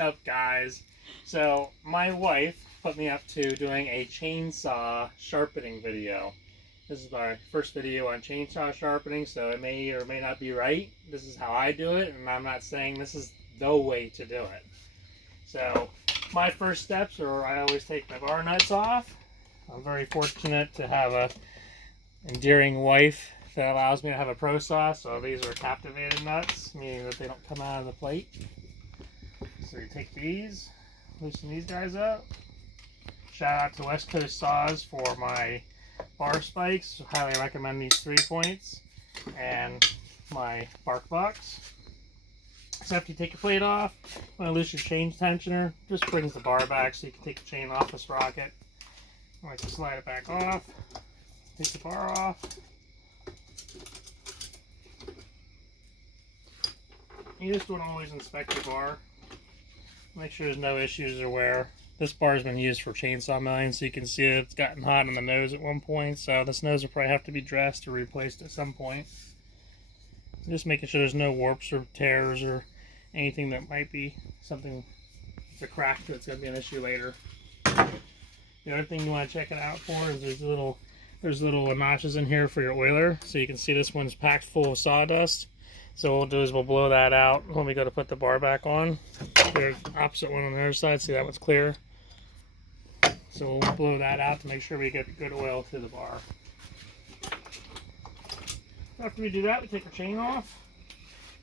Up, guys? So my wife put me up to doing a chainsaw sharpening video. This is my first video on chainsaw sharpening, so it may or may not be right. This is how I do it, and I'm not saying this is the way to do it. So my first steps are I always take my bar nuts off. I'm very fortunate to have a endearing wife that allows me to have a pro saw. So these are captivated nuts, meaning that they don't come out of the plate. So you take these, loosen these guys up. Shout out to West Coast Saws for my bar spikes. Highly recommend these 3 points and my bark box. So after you take your plate off, when you loosen your chain tensioner, just brings the bar back so you can take the chain off the sprocket. I like to slide it back off, take the bar off. You just don't always inspect your bar. Make sure there's no issues or wear. This bar has been used for chainsaw milling, so you can see it's gotten hot in the nose at one point, so this nose will probably have to be dressed or replaced at some point. Just making sure there's no warps or tears or anything that might be something that's a crack that's going to be an issue later. The other thing you want to check it out for is there's little notches in here for your oiler, so you can see this one's packed full of sawdust. So what we'll do is we'll blow that out when we go to put the bar back on. There's the opposite one on the other side. See, that one's clear. So we'll blow that out to make sure we get good oil through the bar. After we do that, we take our chain off.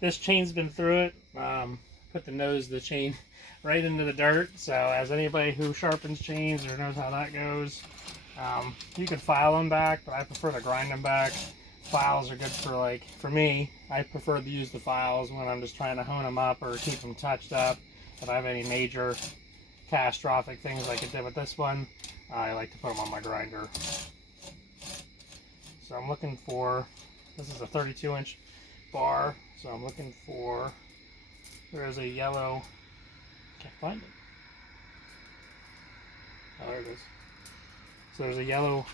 This chain's been through it. Put the nose of the chain right into the dirt. So as anybody who sharpens chains or knows how that goes, you can file them back, but I prefer to grind them back. Files are good for me, I prefer to use the files when I'm just trying to hone them up or keep them touched up. If I have any major catastrophic things like I did with this one, I like to put them on my grinder. So I'm looking for, this is a 32-inch bar, so I'm looking for, there's a yellow, can't find it. Oh, there it is. So there's a yellow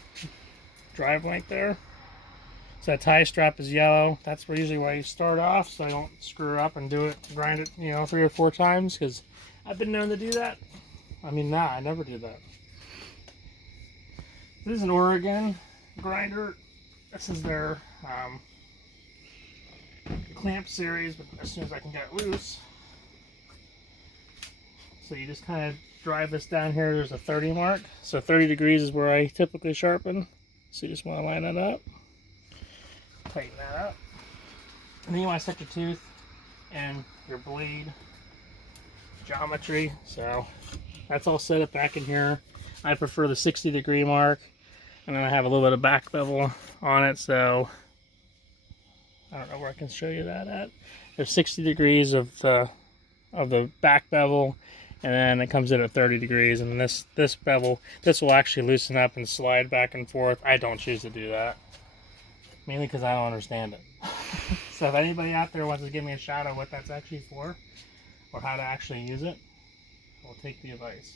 drive link there. So that tie strap is yellow. That's usually why you start off, so I don't screw up and do it, grind it, 3 or 4 times, because I've been known to do that. I mean, I never do that. This is an Oregon grinder. This is their clamp series, but as soon as I can get it loose. So you just kind of drive this down here. There's a 30 mark. So 30 degrees is where I typically sharpen. So you just want to line that up. Tighten that up. And then you want to set your tooth and your blade geometry. So that's all set up back in here. I prefer the 60-degree mark. And then I have a little bit of back bevel on it, so I don't know where I can show you that at. There's 60 degrees of the back bevel, and then it comes in at 30 degrees. And this bevel, this will actually loosen up and slide back and forth. I don't choose to do that, mainly because I don't understand it. So if anybody out there wants to give me a shout out what that's actually for, or how to actually use it, I'll take the advice.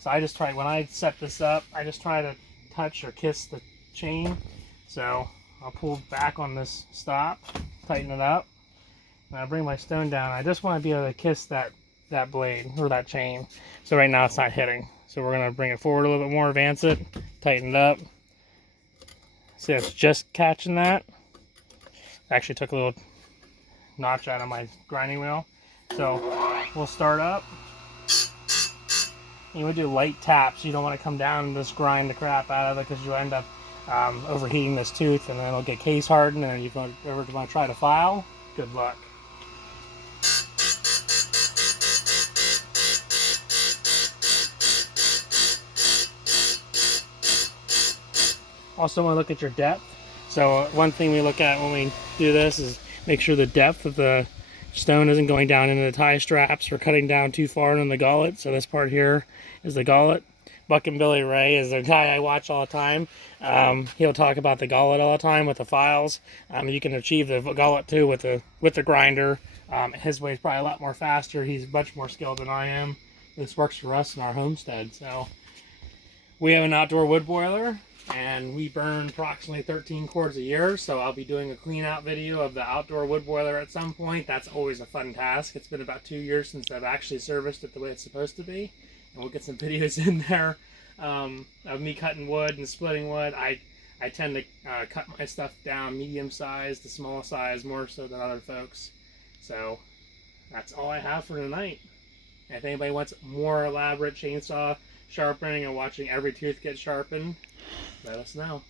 So I just try, when I set this up, I just try to touch or kiss the chain. So I'll pull back on this stop, tighten it up, and I bring my stone down. I just want to be able to kiss that blade or that chain. So right now it's not hitting. So we're going to bring it forward a little bit more, advance it, tighten it up. See, it's just catching that. I actually took a little notch out of my grinding wheel. So we'll start up. You would do light taps. You don't want to come down and just grind the crap out of it, because you end up overheating this tooth, and then it'll get case hardened, and if you ever want to try to file, good luck. Also want to look at your depth. So one thing we look at when we do this is make sure the depth of the stone isn't going down into the tie straps or cutting down too far into the gullet. So this part here is the gullet. Buck and Billy Ray is the guy I watch all the time. He'll talk about the gullet all the time with the files. You can achieve the gullet too with the grinder. His way is probably a lot more faster. He's much more skilled than I am. This works for us in our homestead. So we have an outdoor wood boiler. and we burn approximately 13 cords a year, so I'll be doing a clean out video of the outdoor wood boiler at some point. That's always a fun task. It's been about 2 years since I've actually serviced it the way it's supposed to be, and we'll get some videos in there of me cutting wood and splitting wood. I tend to cut my stuff down medium size to small size more so than other folks. So that's all I have for tonight. If anybody wants more elaborate chainsaw sharpening and watching every tooth get sharpened, let us know.